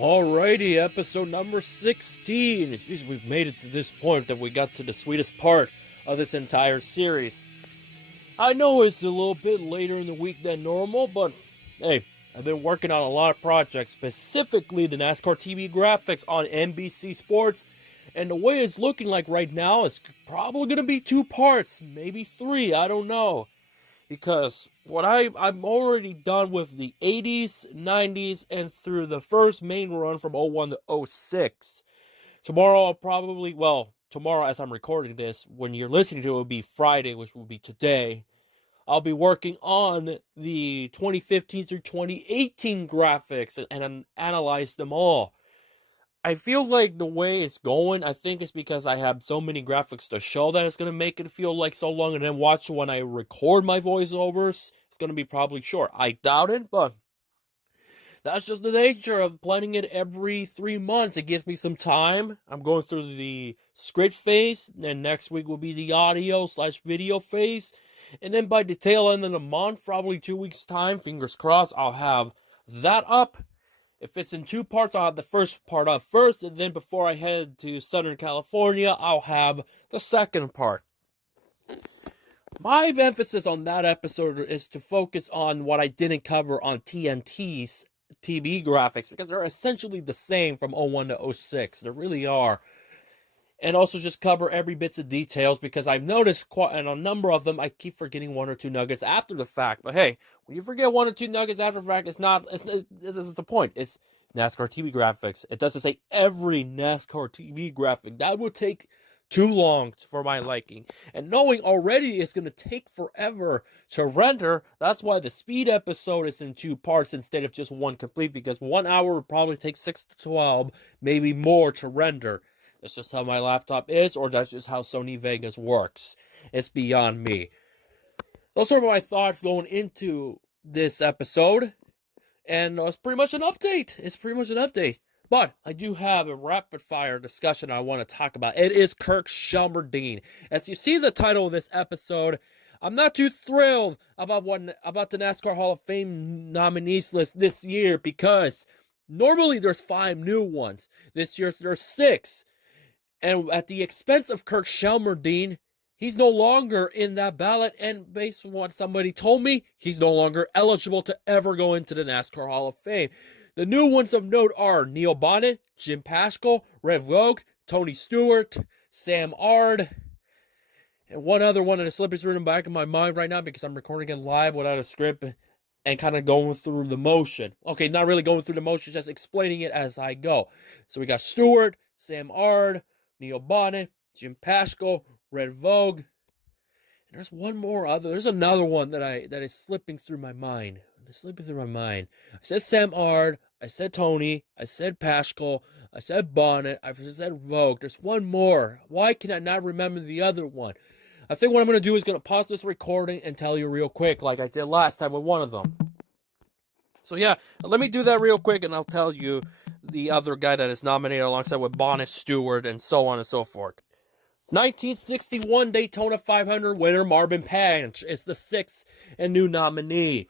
Alrighty, episode number 16. Jeez, we've made it to this point that we got to the sweetest part of this entire series. I know it's a little bit later in the week than normal, but hey, I've been working on a lot of projects, specifically the NASCAR TV graphics on NBC Sports, and the way it's looking like right now is probably going to be 2 parts, maybe 3, I don't know. Because I'm already done with the 80s, 90s, and through the first main run from 01 to 06. Tomorrow tomorrow as I'm recording this, when you're listening to it, will be Friday, which will be today. I'll be working on the 2015 through 2018 graphics and analyze them all. I feel like the way it's going, I think it's because I have so many graphics to show that it's going to make it feel like so long, and then watch when I record my voiceovers, it's going to be probably short. I doubt it, but that's just the nature of planning it every 3 months. It gives me some time. I'm going through the script phase, and next week will be the audio/video phase, and then by the tail end of the month, probably 2 weeks time, fingers crossed, I'll have that up. If it's in 2 parts, I'll have the first part up first, and then before I head to Southern California, I'll have the second part. My emphasis on that episode is to focus on what I didn't cover on TNT's TV graphics, because they're essentially the same from 01 to 06. They really are. And also just cover every bits of details, because I've noticed and a number of them, I keep forgetting 1 or 2 nuggets after the fact. But hey, when you forget 1 or 2 nuggets after the fact, it's the point. It's NASCAR TV graphics. It doesn't say every NASCAR TV graphic. That would take too long for my liking. And knowing already it's going to take forever to render, that's why the speed episode is in 2 parts instead of just 1 complete, because 1 hour would probably take 6 to 12, maybe more to render. That's just how my laptop is, or that's just how Sony Vegas works. It's beyond me. Those are my thoughts going into this episode. And it's pretty much an update. But I do have a rapid-fire discussion I want to talk about. It is Kirk Shelmerdine. As you see the title of this episode, I'm not too thrilled about the NASCAR Hall of Fame nominees list this year, because normally there's 5 new ones. This year there's 6. And at the expense of Kirk Shelmerdine, he's no longer in that ballot. And based on what somebody told me, he's no longer eligible to ever go into the NASCAR Hall of Fame. The new ones of note are Neil Bonnet, Jim Paschal, Red Vogue, Tony Stewart, Sam Ard, and one other one that is slipping through the back of my mind right now because I'm recording it live without a script and kind of going through the motion. Okay, not really going through the motion, just explaining it as I go. So we got Stewart, Sam Ard, Neil Bonnet, Jim Paschal, Red Vogue, and there's another one that is slipping through my mind. I said Sam Ard, I said Tony, I said Paschal, I said Bonnet, I said Vogue. There's one more. Why can I not remember the other one? I think what I'm going to do is going to pause this recording and tell you real quick, like I did last time with one of them. So yeah, let me do that real quick, and I'll tell you the other guy that is nominated alongside with Bonnet, Stewart, and so on and so forth. 1961 Daytona 500 winner Marvin Pash is the 6th and new nominee.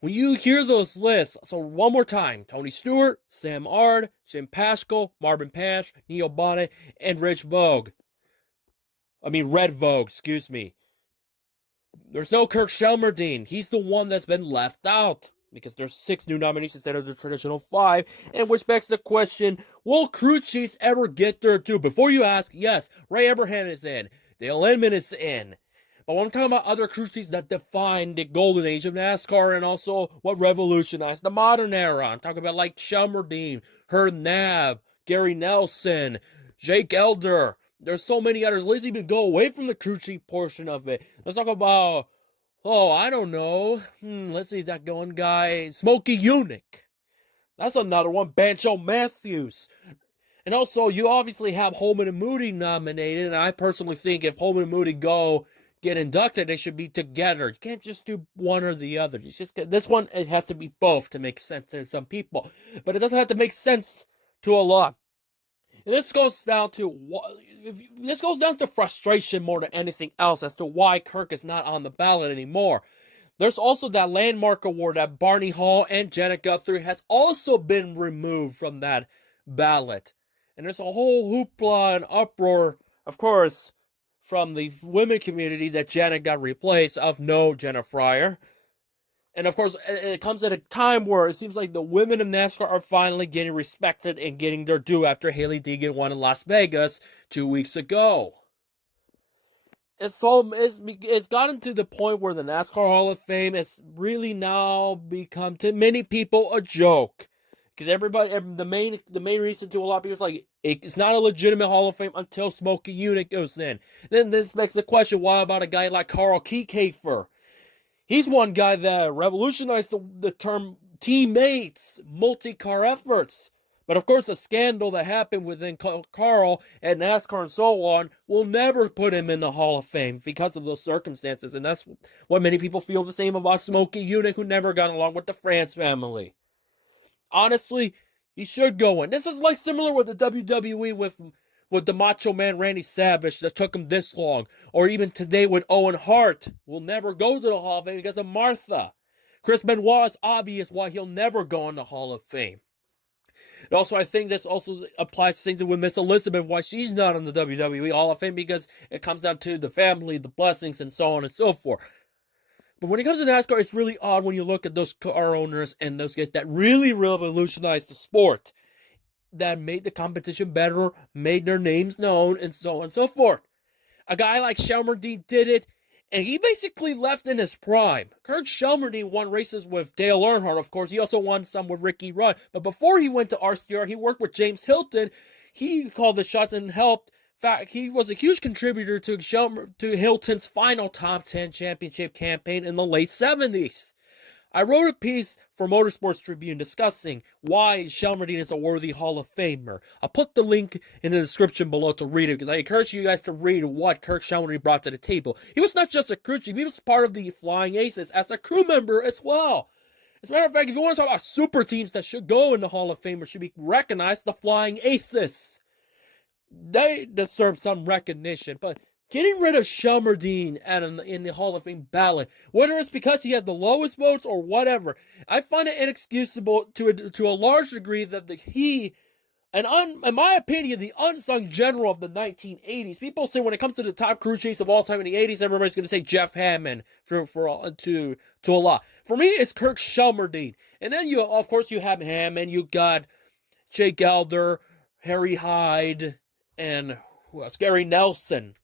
When you hear those lists, so one more time: Tony Stewart, Sam Ard, Jim Paschal, Marvin Pash, Neil Bonnet, and Red Vogue, excuse me. There's no Kirk Shelmerdine. He's the one that's been left out, because there's 6 new nominees instead of the traditional 5, and which begs the question, will crew chiefs ever get there too? Before you ask, yes, Ray Abraham is in, Dale Inman is in, but when I'm talking about other crew chiefs that defined the golden age of NASCAR and also what revolutionized the modern era, I'm talking about like Shelmerdine, Herb Nabb, Gary Nelson, Jake Elder. There's so many others. Let's even go away from the crew chief portion of it. Let's talk about, I don't know. Let's see, that one guy, Smokey Unick. That's another one. Bancho Matthews. And also, you obviously have Holman and Moody nominated, and I personally think if Holman and Moody get inducted, they should be together. You can't just do one or the other. This one, it has to be both to make sense to some people. But it doesn't have to make sense to a lot. And this goes down to frustration more than anything else as to why Kirk is not on the ballot anymore. There's also that landmark award that Barney Hall and Janet Guthrie has also been removed from that ballot. And there's a whole hoopla and uproar, of course, from the women community that Janet got replaced of no Jenna Fryer. And of course, it comes at a time where it seems like the women of NASCAR are finally getting respected and getting their due after Hailie Deegan won in Las Vegas 2 weeks ago. It's gotten to the point where the NASCAR Hall of Fame has really now become to many people a joke. Because the main reason to a lot of people is like, it's not a legitimate Hall of Fame until Smokey Yunick goes in. Then this makes the question, why about a guy like Carl Kiekhaefer? He's one guy that revolutionized the term teammates, multi-car efforts. But of course, the scandal that happened within Carl and NASCAR and so on will never put him in the Hall of Fame because of those circumstances. And that's what many people feel the same about Smokey Yunick, who never got along with the France family. Honestly, he should go in. This is like similar with the WWE with the Macho Man Randy Savage that took him this long. Or even today with Owen Hart. Will never go to the Hall of Fame because of Martha. Chris Benoit is obvious why he'll never go in the Hall of Fame. And also, I think this also applies to things with Miss Elizabeth, why she's not in the WWE Hall of Fame, because it comes down to the family, the blessings, and so on and so forth. But when it comes to NASCAR, it's really odd when you look at those car owners and those guys that really revolutionized the sport, that made the competition better, made their names known, and so on and so forth. A guy like Shelmerdine did it, and he basically left in his prime. Kirk Shelmerdine won races with Dale Earnhardt, of course. He also won some with Ricky Rudd. But before he went to RCR, he worked with James Hilton. He called the shots and helped. In fact, he was a huge contributor to Hilton's final top 10 championship campaign in the late 70s. I wrote a piece for Motorsports Tribune discussing why Shelmerdine is a worthy Hall of Famer. I'll put the link in the description below to read it, because I encourage you guys to read what Kirk Shelmerdine brought to the table. He was not just a crew chief, he was part of the Flying Aces as a crew member as well. As a matter of fact, if you want to talk about super teams that should go in the Hall of Fame or should be recognized, the Flying Aces. They deserve some recognition, but getting rid of Shelmerdine in the Hall of Fame ballot, whether it's because he has the lowest votes or whatever, I find it inexcusable to a large degree that in my opinion, the unsung general of the 1980s. People say when it comes to the top crew chiefs of all time in the 80s, everybody's going to say Jeff Hammond to a lot. For me, it's Kirk Shelmerdine. And then of course, you have Hammond, you got Jake Elder, Harry Hyde, and who else? Gary Nelson.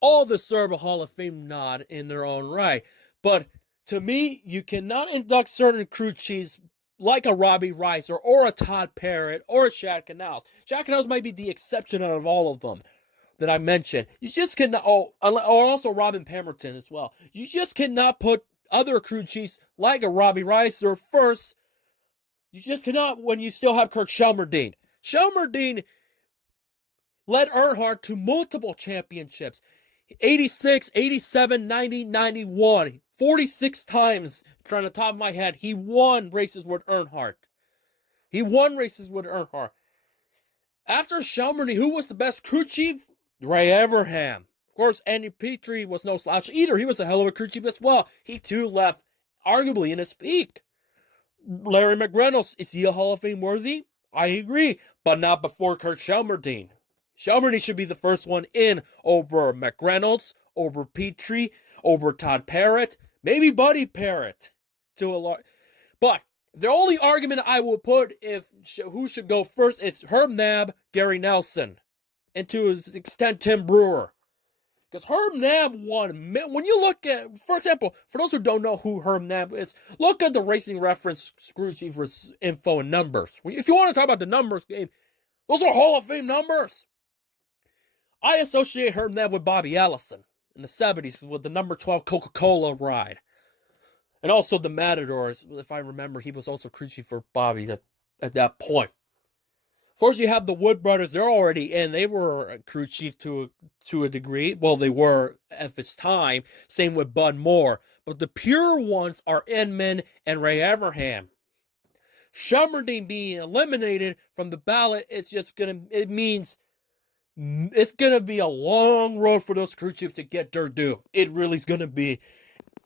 All deserve a Hall of Fame nod in their own right. But to me, you cannot induct certain crew chiefs like a Robbie Reiser or a Todd Parrott or a Chad Canals. Chad Canals might be the exception out of all of them that I mentioned. You just cannot, or also Robin Pemberton as well. You just cannot put other crew chiefs like a Robbie Reiser first. You just cannot when you still have Kirk Shelmerdine. Shelmerdine led Earnhardt to multiple championships. 86, 87, 90, 91. 46 times, trying to top of my head, he won races with Earnhardt. After Shelmerdine, who was the best crew chief? Ray Abraham. Of course, Andy Petrie was no slouch either. He was a hell of a crew chief as well. He too left arguably in his peak. Larry McReynolds, is he a Hall of Fame worthy? I agree, but not before Kirk Shelmerdine. Shelmerdine should be the first one in over McReynolds, over Petrie, over Todd Parrott, maybe Buddy Parrott. But the only argument I will put who should go first is Herb Nabb, Gary Nelson, and to an extent Tim Brewer. Because Herb Nabb won. When you look at, for example, for those who don't know who Herb Nabb is, look at the Racing Reference Crew Chief info and numbers. If you want to talk about the numbers game, those are Hall of Fame numbers. I associate Herb Nabb with Bobby Allison in the 70s with the number 12 Coca-Cola ride. And also the Matadors, if I remember, he was also crew chief for Bobby at that point. Of course, you have the Wood brothers. They're already in. They were a crew chief to a degree. Well, they were at this time. Same with Bud Moore. But the pure ones are Inman and Ray Abraham. Shelmerdine being eliminated from the ballot, it means it's going to be a long road for those crew chiefs to get their due. It really is going to be.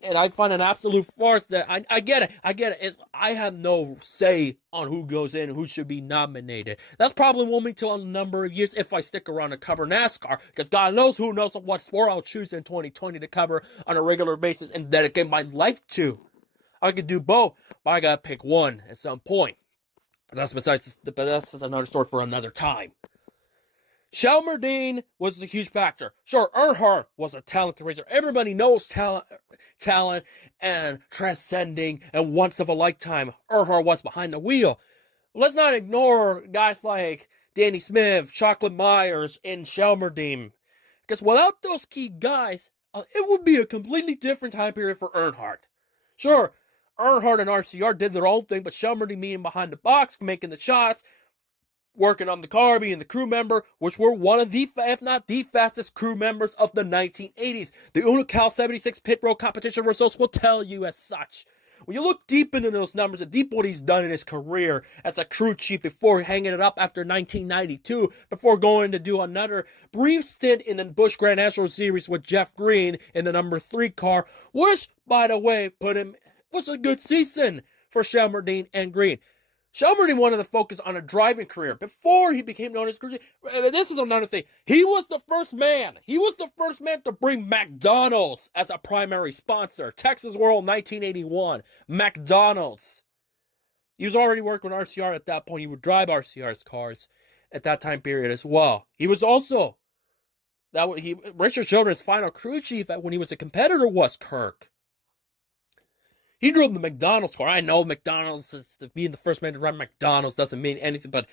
And I find an absolute farce that I get it. I have no say on who goes in and who should be nominated. That's probably won't be till a number of years if I stick around to cover NASCAR, because God knows who knows what sport I'll choose in 2020 to cover on a regular basis and dedicate my life to. I could do both, but I gotta pick one at some point. But that's another story for another time. Shelmerdine was a huge factor. Sure, Earnhardt was a talented racer. Everybody knows talent and transcending and once of a lifetime. Earnhardt was behind the wheel. Let's not ignore guys like Danny Smith, Chocolate Myers, and Shelmerdine. Because without those key guys, it would be a completely different time period for Earnhardt. Sure, Earnhardt and RCR did their own thing, but Shelmerdine being behind the box, making the shots, working on the car, being the crew member, which were one of the, if not the fastest crew members of the 1980s. The Unocal 76 pit road competition results will tell you as such. When you look deep into those numbers and deep what he's done in his career as a crew chief before hanging it up after 1992, before going to do another brief stint in the Busch Grand National Series with Jeff Green in the number 3 car, which, by the way, was a good season for Shelmerdine and Green. Shelmerdine wanted to focus on a driving career before he became known as crew chief. This is another thing. He was the first man. He was the first man to bring McDonald's as a primary sponsor. Texas World 1981. McDonald's. He was already working with RCR at that point. He would drive RCR's cars at that time period as well. He was also Richard Children's final crew chief when he was a competitor was Kirk. He drove the McDonald's car. I know McDonald's, being the first man to drive McDonald's doesn't mean anything, but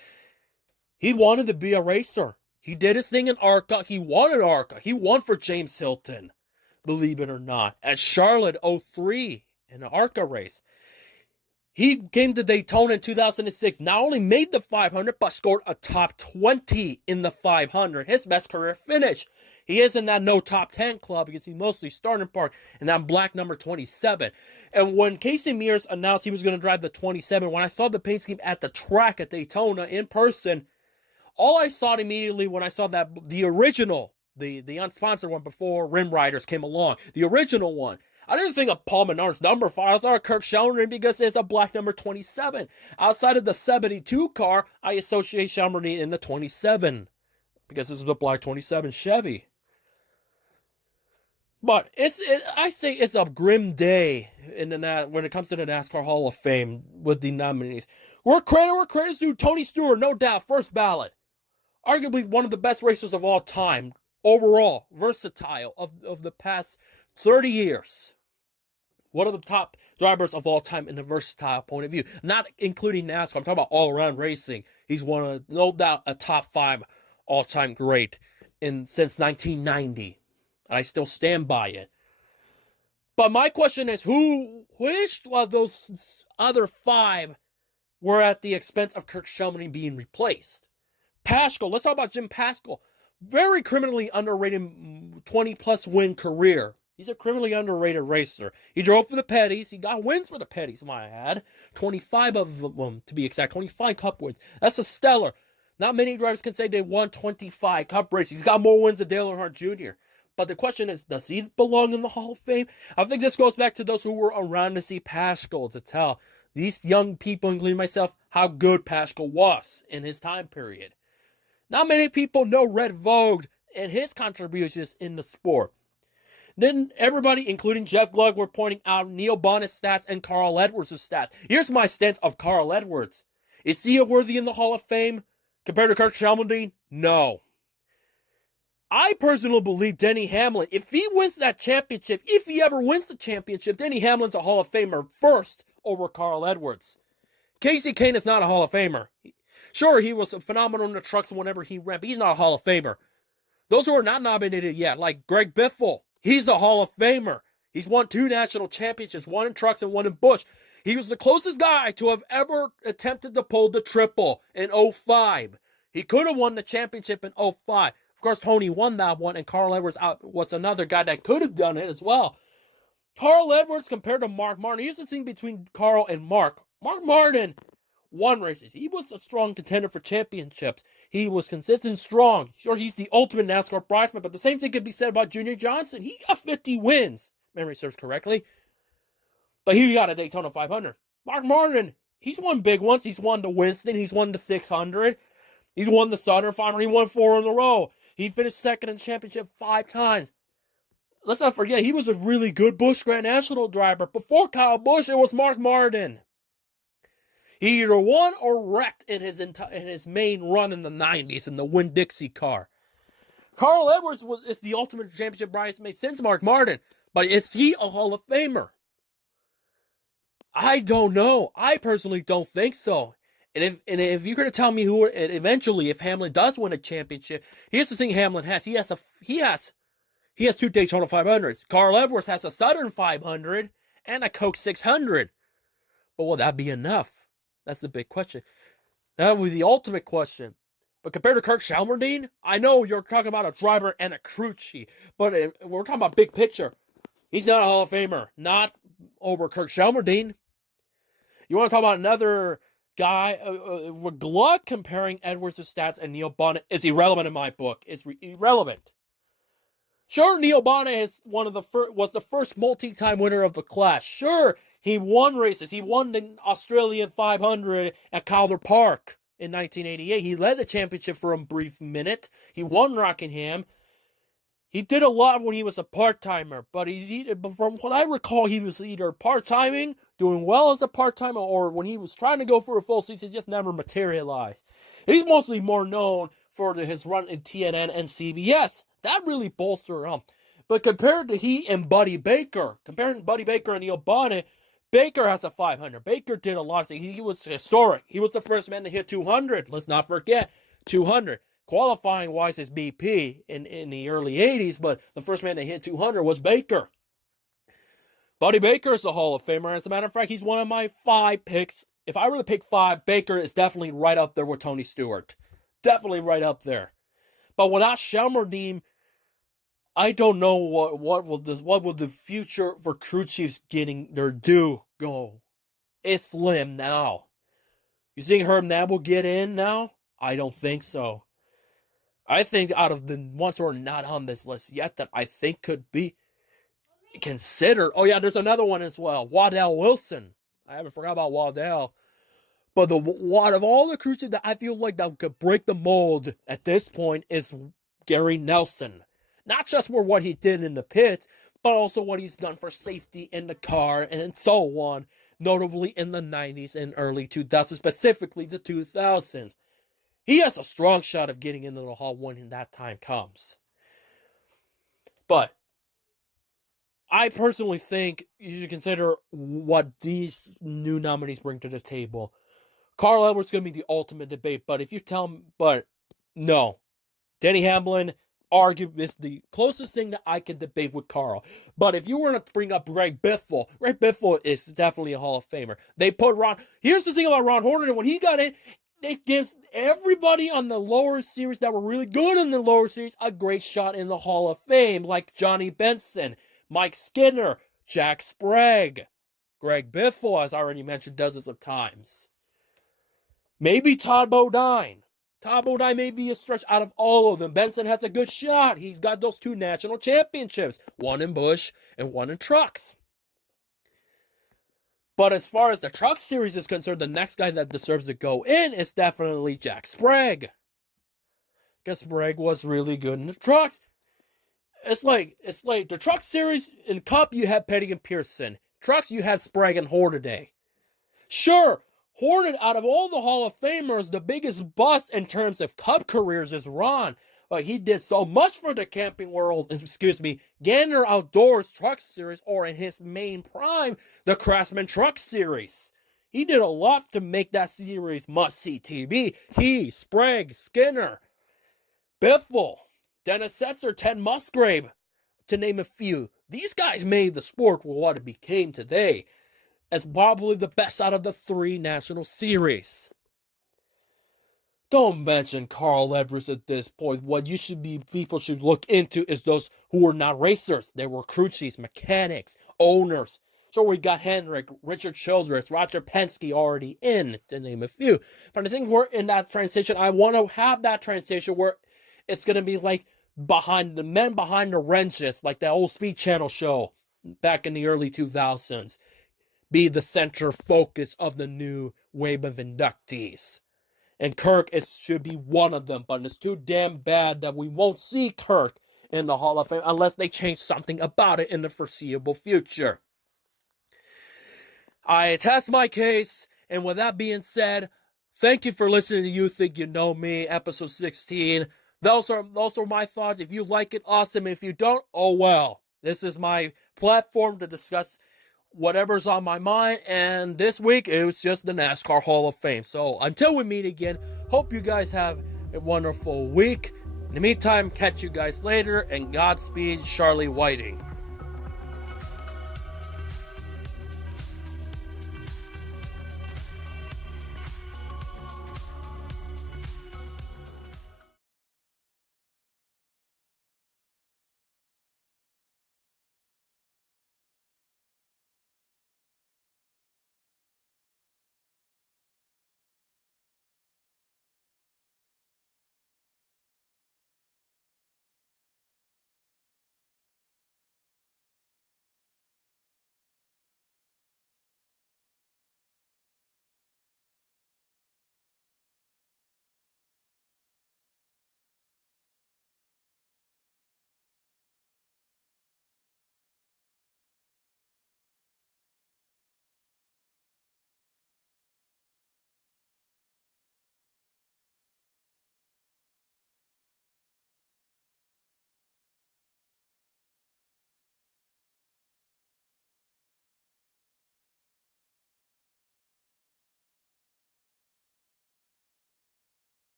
he wanted to be a racer. He did his thing in ARCA. He wanted ARCA. He won for James Hilton, believe it or not, at Charlotte 03 in the ARCA race. He came to Daytona in 2006, not only made the 500, but scored a top 20 in the 500. His best career finish. He is in that no top 10 club because he mostly started park in that black number 27. And when Casey Mears announced he was going to drive the 27, when I saw the paint scheme at the track at Daytona in person, all I saw immediately when I saw that the original, the unsponsored one before Rim Riders came along, the original one, I didn't think of Paul Menard's number 5. I thought of Kirk Shelmerdine because it's a black number 27. Outside of the 72 car, I associate Shelmerdine in the 27 because this is a black 27 Chevy. But I say it's a grim day when it comes to the NASCAR Hall of Fame with the nominees. Where credit's due, Tony Stewart, no doubt, first ballot. Arguably one of the best racers of all time, overall, versatile of the past 30 years. One of the top drivers of all time in a versatile point of view. Not including NASCAR, I'm talking about all-around racing. He's one of, no doubt, a top 5 all-time great since 1990. I still stand by it. But my question is, which of those other 5 were at the expense of Kirk Shelmerdine being replaced? Paschal, let's talk about Jim Paschal. Very criminally underrated 20-plus win career. He's a criminally underrated racer. He drove for the Petties. He got wins for the Petties, might I add. 25 of them, to be exact. 25 Cup wins. That's a stellar. Not many drivers can say they won 25 Cup races. He's got more wins than Dale Earnhardt Jr. But the question is, does he belong in the Hall of Fame? I think this goes back to those who were around to see Paschal to tell these young people, including myself, how good Paschal was in his time period. Not many people know Red Vogue and his contributions in the sport. Then everybody, including Jeff Gluck, were pointing out Neil Bonnet's stats and Carl Edwards' stats. Here's my stance of Carl Edwards. Is he worthy in the Hall of Fame compared to Kirk Shelmerdine? No. I personally believe Denny Hamlin, if he wins that championship, if he ever wins the championship, Denny Hamlin's a Hall of Famer first over Carl Edwards. Casey Kane is not a Hall of Famer. Sure, he was phenomenal in the trucks whenever he ran, but he's not a Hall of Famer. Those who are not nominated yet, like Greg Biffle, he's a Hall of Famer. He's won 2 national championships, 1 in trucks and 1 in Busch. He was the closest guy to have ever attempted to pull the triple in 05. He could have won the championship in 05. Of course, Tony won that one, and Carl Edwards was another guy that could have done it as well. Carl Edwards compared to Mark Martin. Here's the thing between Carl and Mark. Mark Martin won races. He was a strong contender for championships. He was consistent, strong. Sure, he's the ultimate NASCAR bridesman, but the same thing could be said about Junior Johnson. He got 50 wins. memory serves correctly. But he got a Daytona 500. Mark Martin, he's won big ones. He's won the Winston. He's won the 600. He's won the Southern 500. He won 4 in a row. He finished second in the championship 5 times. Let's not forget, he was a really good Busch Grand National driver. Before Kyle Busch, it was Mark Martin. He either won or wrecked in his main run in the 90s in the Winn-Dixie car. Carl Edwards is the ultimate championship bridesmaid since Mark Martin. But is he a Hall of Famer? I don't know. I personally don't think so. And if you're going to tell me who eventually, if Hamlin does win a championship, here's the thing Hamlin has. He has 2 Daytona 500s. Carl Edwards has a Southern 500 and a Coke 600. But will that be enough? That's the big question. That was the ultimate question. But compared to Kirk Shelmerdine, I know you're talking about a driver and a crew chief, but we're talking about big picture. He's not a Hall of Famer. Not over Kirk Shelmerdine. You want to talk about another guy? Gluck comparing Edwards' stats and Neil Bonnet is irrelevant in my book. It's irrelevant. Sure, Neil Bonnet was the first multi-time winner of the class. Sure, he won races. He won the Australian 500 at Calder Park in 1988. He led the championship for a brief minute. He won Rockingham. He did a lot when he was a part-timer, but from what I recall, he was either part-timing, doing well as a part-timer, or when he was trying to go for a full season, just never materialized. He's mostly more known for his run in TNN and CBS. That really bolstered him. But compared to he and Buddy Baker, comparing Buddy Baker and Neil Bonnet, Baker has a 500. Baker did a lot of things. He was historic. He was the first man to hit 200. Let's not forget, 200. Qualifying-wise is BP in the early 80s, but the first man to hit 200 was Baker. Buddy Baker is a Hall of Famer. As a matter of fact, he's one of my 5 picks. If I were to pick 5, Baker is definitely right up there with Tony Stewart. Definitely right up there. But without Shelmerdine, I don't know what will the future for crew chiefs getting their due go. It's slim now. You think Herb Nabb will get in now? I don't think so. I think out of the ones who are not on this list yet that I think could be considered. Oh yeah, there's another one as well. Waddell Wilson. I haven't forgot about Waddell. But one of all the crew chiefs that I feel like that could break the mold at this point is Gary Nelson. Not just for what he did in the pits, but also what he's done for safety in the car and so on, notably in the 90s and early 2000s, specifically the 2000s. He has a strong shot of getting into the Hall when that time comes. But I personally think you should consider what these new nominees bring to the table. Carl Edwards is going to be the ultimate debate, but no. Denny Hamlin arguably is the closest thing that I can debate with Carl. But if you were to bring up Greg Biffle is definitely a Hall of Famer. They put Ron. Here's the thing about Ron Horner. When he got in, it gives everybody on the lower series that were really good in the lower series a great shot in the Hall of Fame, like Johnny Benson, Mike Skinner, Jack Sprague, Greg Biffle, as I already mentioned dozens of times. Maybe Todd Bodine. Todd Bodine may be a stretch out of all of them. Benson has a good shot. He's got those 2 national championships, one in Busch and one in trucks. But as far as the truck series is concerned, the next guy that deserves to go in is definitely Jack Sprague. Because Sprague was really good in the trucks. It's like the truck series in Cup, you have Petty and Pearson. Trucks, you have Sprague and Hornaday. Sure, Hornet, out of all the Hall of Famers, the biggest bust in terms of Cup careers is Ron. But he did so much for the camping world, Gander Outdoors Truck Series, or in his main prime, the Craftsman Truck Series. He did a lot to make that series must-see TV. He, Sprague, Skinner, Biffle, Dennis Setzer, Ted Musgrave, to name a few. These guys made the sport what it became today, as probably the best out of the 3 national series. Don't mention Carl Edwards at this point. What people should look into is those who were not racers. They were crew chiefs, mechanics, owners. So we got Hendrick, Richard Childress, Roger Penske already in, to name a few. But I think we're in that transition. I want to have that transition where it's going to be like behind the wrenches, like that old Speed Channel show. back in the early 2000s, be the center focus of the new wave of inductees. And Kirk should be one of them, but it's too damn bad that we won't see Kirk in the Hall of Fame unless they change something about it in the foreseeable future. I test my case, and with that being said, thank you for listening to You Think You Know Me, episode 16. Those are my thoughts. If you like it, awesome. If you don't, oh well. This is my platform to discuss whatever's on my mind, and this week it was just the NASCAR Hall of Fame. So until we meet again, hope you guys have a wonderful week. In the meantime, catch you guys later, and Godspeed, Charlie Whiting.